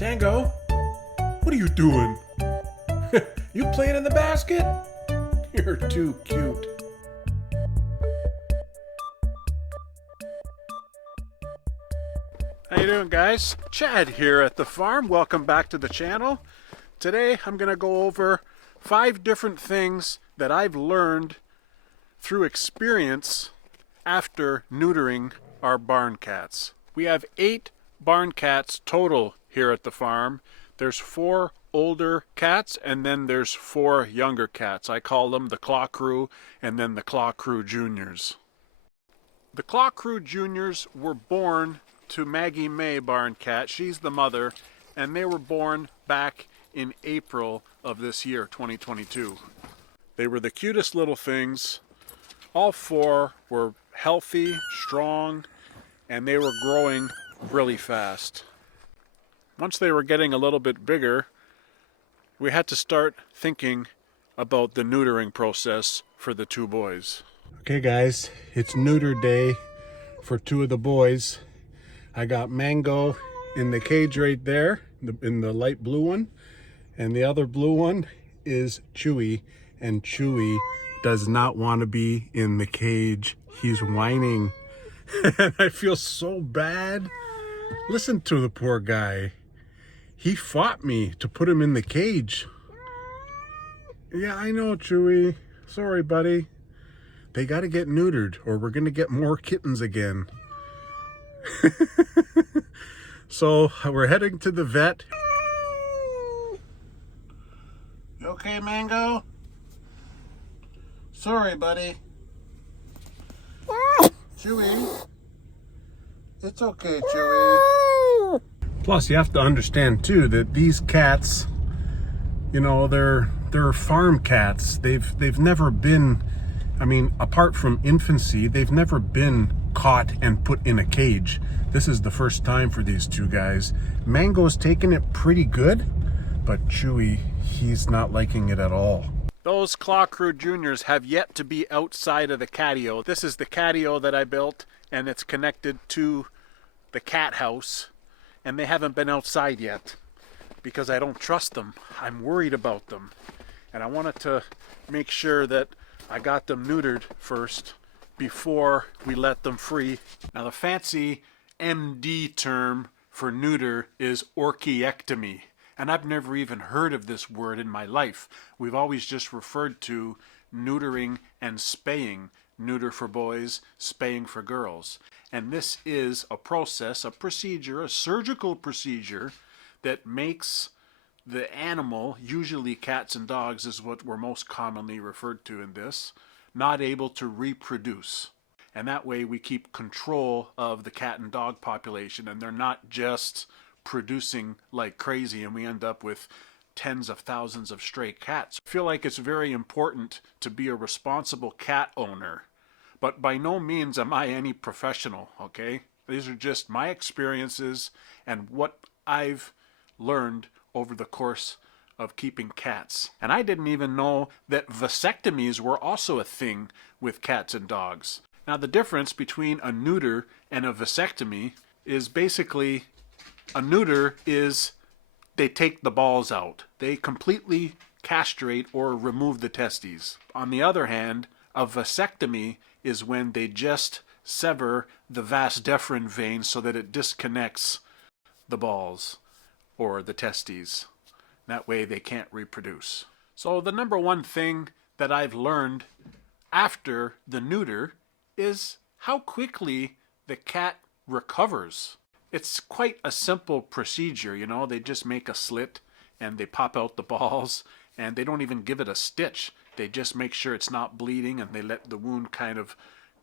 Tango, what are you doing? You playing in the basket? You're too cute. How you doing, guys? Chad here at the farm. Welcome back to the channel. Today I'm going to go over 5 different things that I've learned through experience after neutering our barn cats. We have 8 barn cats total here at the farm. There's 4 older cats and then there's 4 younger cats. I call them the Claw Crew and then the Claw Crew Juniors. The Claw Crew Juniors were born to Maggie May barn cat. She's the mother, and they were born back in April of this year, 2022. They were the cutest little things. All 4 were healthy, strong, and they were growing really fast. Once they were getting a little bit bigger, we had to start thinking about the neutering process for the 2 boys. Okay guys, it's neuter day for 2 of the boys. I got Mango in the cage right there, in the light blue one, and the other blue one is Chewie, and Chewie does not want to be in the cage. He's whining, and I feel so bad. Listen to the poor guy. He fought me to put him in the cage. Yeah, I know, Chewie. Sorry, buddy. They got to get neutered, or we're going to get more kittens again. So we're heading to the vet. You okay, Mango? Sorry, buddy. Chewie. It's okay, Chewie. Plus, you have to understand too that these cats, you know, they're farm cats. They've never been, I mean, apart from infancy, they've never been caught and put in a cage. This is the first time for these 2 guys. Mango's taking it pretty good, but Chewie, he's not liking it at all. Those Claw Crew Juniors have yet to be outside of the catio. This is the catio that I built, and it's connected to the cat house, and they haven't been outside yet because I don't trust them. I'm worried about them, and I wanted to make sure that I got them neutered first before we let them free. Now the fancy MD term for neuter is orchiectomy, and I've never even heard of this word in my life. We've always just referred to neutering and spaying. Neuter for boys, spaying for girls. And this is a process, a procedure, a surgical procedure that makes the animal, usually cats and dogs is what we're most commonly referred to in this, not able to reproduce. And that way we keep control of the cat and dog population, and they're not just producing like crazy and we end up with tens of thousands of stray cats. I feel like it's very important to be a responsible cat owner, but by no means am I any professional, okay? These are just my experiences and what I've learned over the course of keeping cats. And I didn't even know that vasectomies were also a thing with cats and dogs. Now the difference between a neuter and a vasectomy is basically a neuter is they take the balls out. They completely castrate or remove the testes. On the other hand, a vasectomy is when they just sever the vas deferens vein so that it disconnects the balls or the testes. That way they can't reproduce. So the number one thing that I've learned after the neuter is how quickly the cat recovers. It's quite a simple procedure, you know. They just make a slit and they pop out the balls, and they don't even give it a stitch. They just make sure it's not bleeding and they let the wound kind of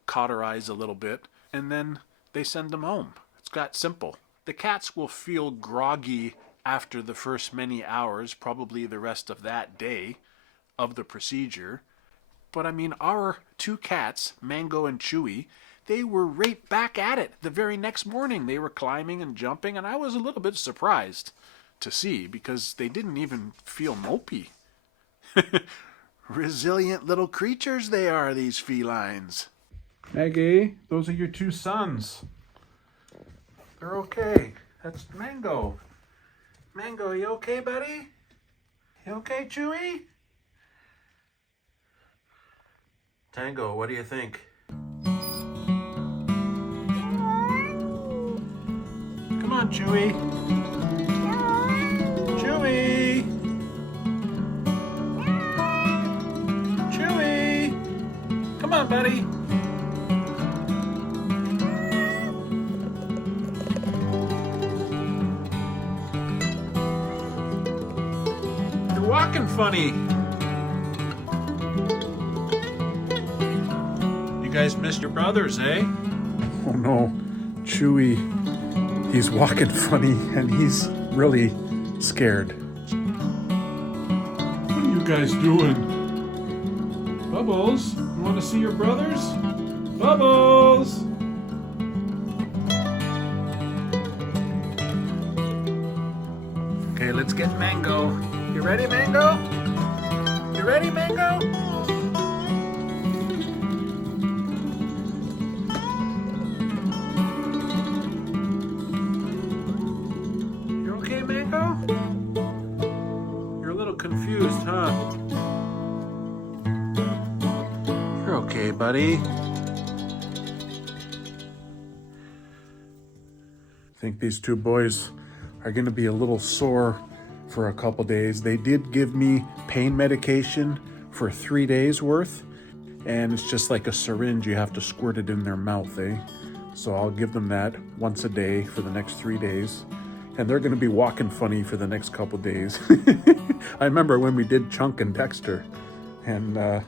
cauterize a little bit, and then they send them home. It's that simple. The cats will feel groggy after the first many hours, probably the rest of that day of the procedure. But I mean, our 2 cats, Mango and Chewie, they were right back at it the very next morning. They were climbing and jumping, and I was a little bit surprised to see because they didn't even feel mopey. Resilient little creatures they are, these felines. Maggie, those are your 2 sons. They're okay. That's Mango. Mango, you okay, buddy? You okay, Chewie? Tango, what do you think? Come on, Chewie. Chewie! Chewie! Come on, buddy. You're walking funny. You guys missed your brothers, eh? Oh no, Chewie, he's walking funny and he's really scared. What are you guys doing? Bubbles, you want to see your brothers? Bubbles! Okay, let's get Mango. You ready, Mango? You ready, Mango? You okay, Mango? You're a little confused, huh? You're okay, buddy. I think these two boys are going to be a little sore for a couple days. They did give me pain medication for 3 days worth, and it's just like a syringe. You have to squirt it in their mouth, eh? So I'll give them that once a day for the next 3 days, and they're going to be walking funny for the next couple days. I remember when we did Chunk and Dexter, and I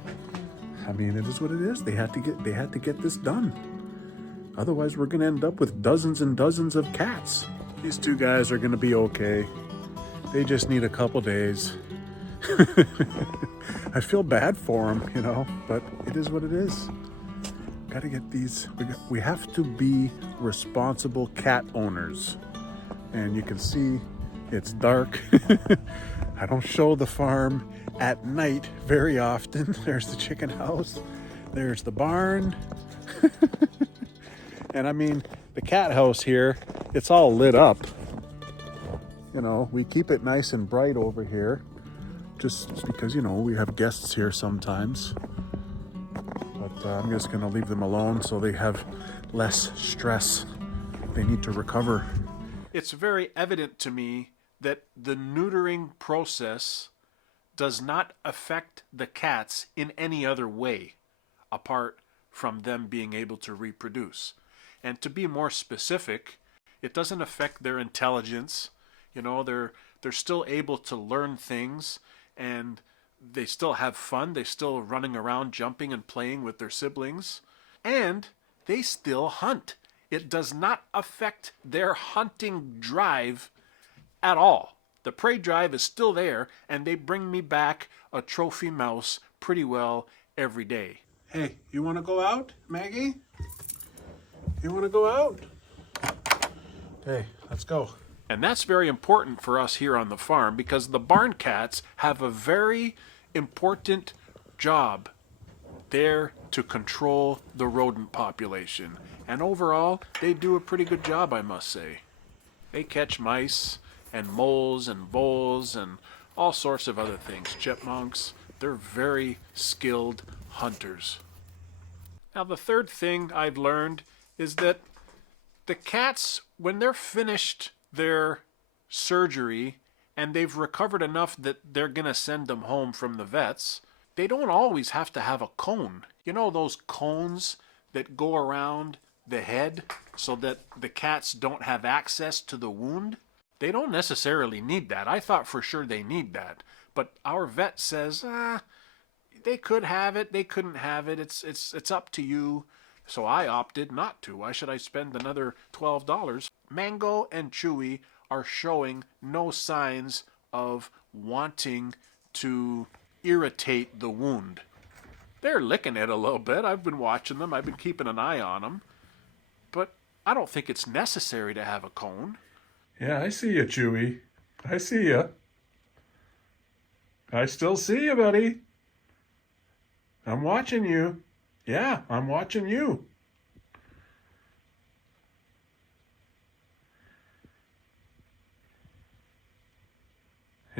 mean, it is what it is. They had to get this done. Otherwise, we're going to end up with dozens and dozens of cats. These two guys are going to be okay. They just need a couple days. I feel bad for them, you know, but it is what it is. Got to get these. We have to be responsible cat owners. And you can see it's dark. I don't show the farm at night very often. There's the chicken house. There's the barn. And I mean, the cat house here, it's all lit up. You know, we keep it nice and bright over here, just because, you know, we have guests here sometimes. But I'm just going to leave them alone so they have less stress. They need to recover. It's very evident to me that the neutering process does not affect the cats in any other way, apart from them being able to reproduce. And to be more specific, it doesn't affect their intelligence. You know, they're still able to learn things, and they still have fun. They're still running around, jumping and playing with their siblings. And they still hunt. It does not affect their hunting drive at all. The prey drive is still there, and they bring me back a trophy mouse pretty well every day. Hey, you want to go out, Maggie? You want to go out? Okay, let's go. And that's very important for us here on the farm, because the barn cats have a very important job. They're to control the rodent population. And overall, they do a pretty good job, I must say. They catch mice and moles and voles and all sorts of other things. Chipmunks. They're very skilled hunters. Now, the third thing I've learned is that the cats, when they're finished their surgery and they've recovered enough that they're going to send them home from the vets, they don't always have to have a cone. You know those cones that go around the head so that the cats don't have access to the wound? They don't necessarily need that. I thought for sure they need that. But our vet says, they could have it, they couldn't have it, it's up to you. So I opted not to. Why should I spend another $12? Mango and Chewie are showing no signs of wanting to irritate the wound. They're licking it a little bit. I've been watching them. I've been keeping an eye on them. But I don't think it's necessary to have a cone. Yeah, I see you, Chewie. I see you. I still see you, buddy. I'm watching you. Yeah, I'm watching you.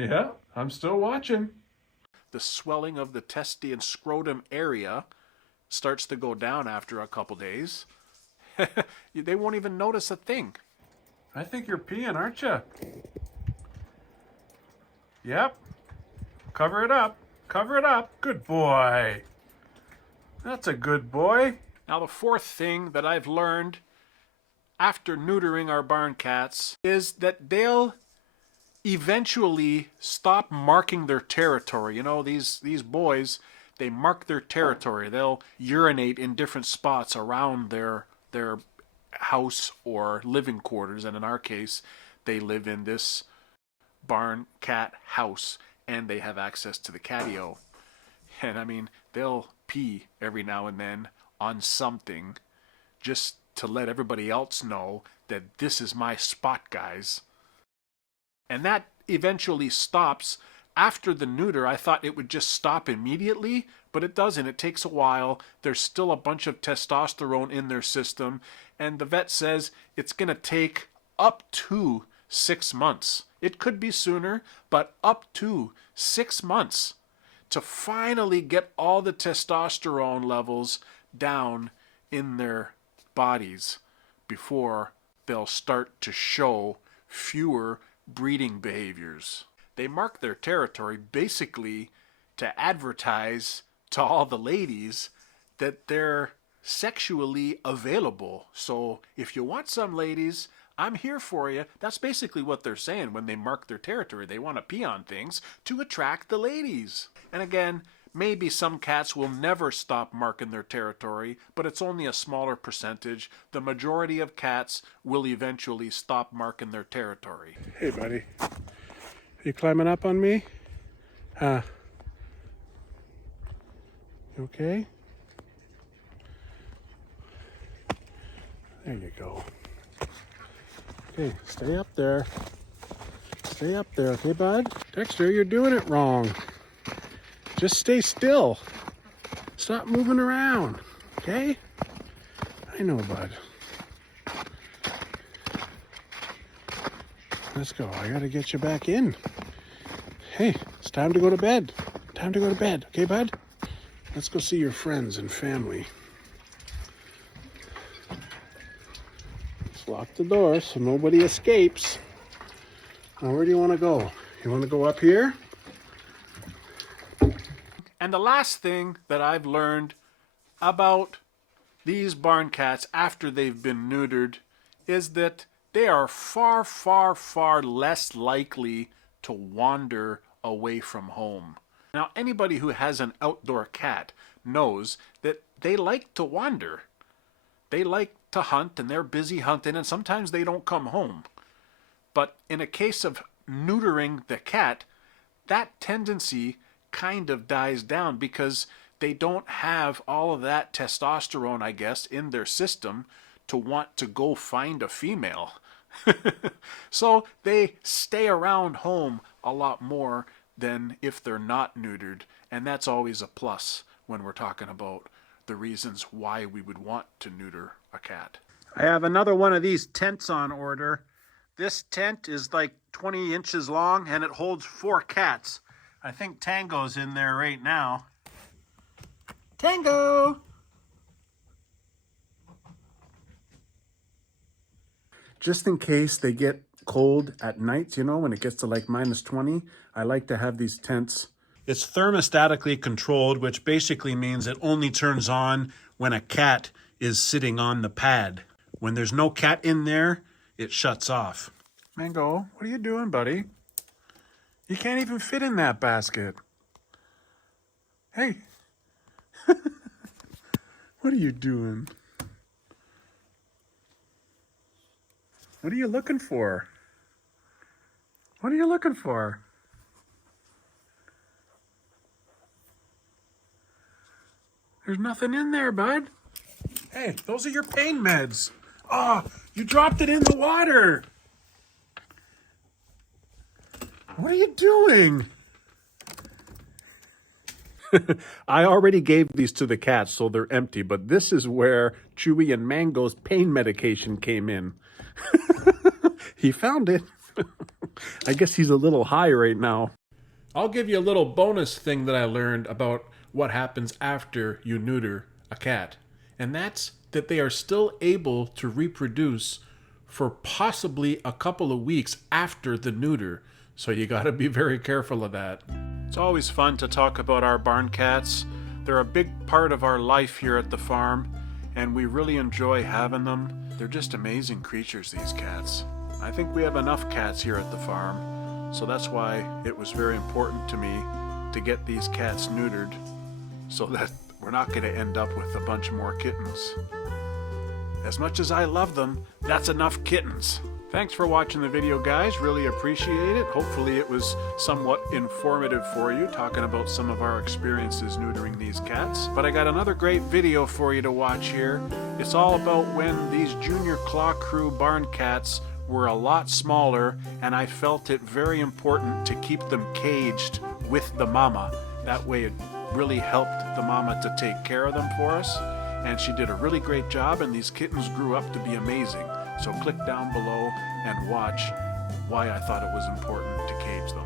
Yeah, I'm still watching. The swelling of the testy and scrotum area starts to go down after a couple days. They won't even notice a thing. I think you're peeing, aren't you? Yep. Cover it up. Cover it up. Good boy. That's a good boy. Now the fourth thing that I've learned after neutering our barn cats is that they'll eventually stop marking their territory. You know, these boys, they mark their territory. They'll urinate in different spots around their house or living quarters, and in our case, they live in this barn cat house and they have access to the catio. And I mean, they'll pee every now and then on something just to let everybody else know that this is my spot, guys. And that eventually stops. After the neuter, I thought it would just stop immediately, but it doesn't. It takes a while. There's still a bunch of testosterone in their system, and the vet says it's going to take up to 6 months. It could be sooner, but up to 6 months to finally get all the testosterone levels down in their bodies before they'll start to show fewer breeding behaviors. They mark their territory basically to advertise to all the ladies that they're sexually available. So if you want some ladies, I'm here for you. That's basically what they're saying when they mark their territory. They want to pee on things to attract the ladies. And again, maybe some cats will never stop marking their territory, but it's only a smaller percentage. The majority of cats will eventually stop marking their territory. Hey, buddy. You climbing up on me? Huh? You okay? There you go. Okay, stay up there. Stay up there, okay, bud? Dexter, you're doing it wrong. Just stay still. Stop moving around, okay? I know, bud. Let's go. I gotta get you back in. Hey, it's time to go to bed. Time to go to bed, okay, bud? Let's go see your friends and family. Let's lock the door so nobody escapes. Now, where do you want to go? You want to go up here? And the last thing that I've learned about these barn cats after they've been neutered is that they are far, far, far less likely to wander away from home. Now, anybody who has an outdoor cat knows that they like to wander. They like to hunt, and they're busy hunting, and sometimes they don't come home. But in a case of neutering the cat, that tendency kind of dies down because they don't have all of that testosterone, I guess, in their system to want to go find a female. So they stay around home a lot more than if they're not neutered, and that's always a plus when we're talking about the reasons why we would want to neuter a cat. I have another one of these tents on order. This tent is like 20 inches long and it holds 4 cats. I think Tango's in there right now. Tango! Just in case they get cold at night, you know, when it gets to like -20, I like to have these tents. It's thermostatically controlled, which basically means it only turns on when a cat is sitting on the pad. When there's no cat in there, it shuts off. Mango, what are you doing, buddy? You can't even fit in that basket. Hey. What are you doing? What are you looking for? What are you looking for? There's nothing in there, bud. Hey, those are your pain meds. Oh, you dropped it in the water. What are you doing? I already gave these to the cats, so they're empty, but this is where Chewie and Mango's pain medication came in. He found it. I guess he's a little high right now. I'll give you a little bonus thing that I learned about what happens after you neuter a cat. And that's that they are still able to reproduce for possibly a couple of weeks after the neuter. So you gotta be very careful of that. It's always fun to talk about our barn cats. They're a big part of our life here at the farm, and we really enjoy having them. They're just amazing creatures, these cats. I think we have enough cats here at the farm, so that's why it was very important to me to get these cats neutered so that we're not going to end up with a bunch more kittens. As much as I love them, that's enough kittens. Thanks for watching the video, guys. Really appreciate it. Hopefully it was somewhat informative for you, talking about some of our experiences neutering these cats. But I got another great video for you to watch here. It's all about when these junior claw crew barn cats were a lot smaller, and I felt it very important to keep them caged with the mama. That way it really helped the mama to take care of them for us. And she did a really great job, and these kittens grew up to be amazing. So click down below and watch why I thought it was important to cage them.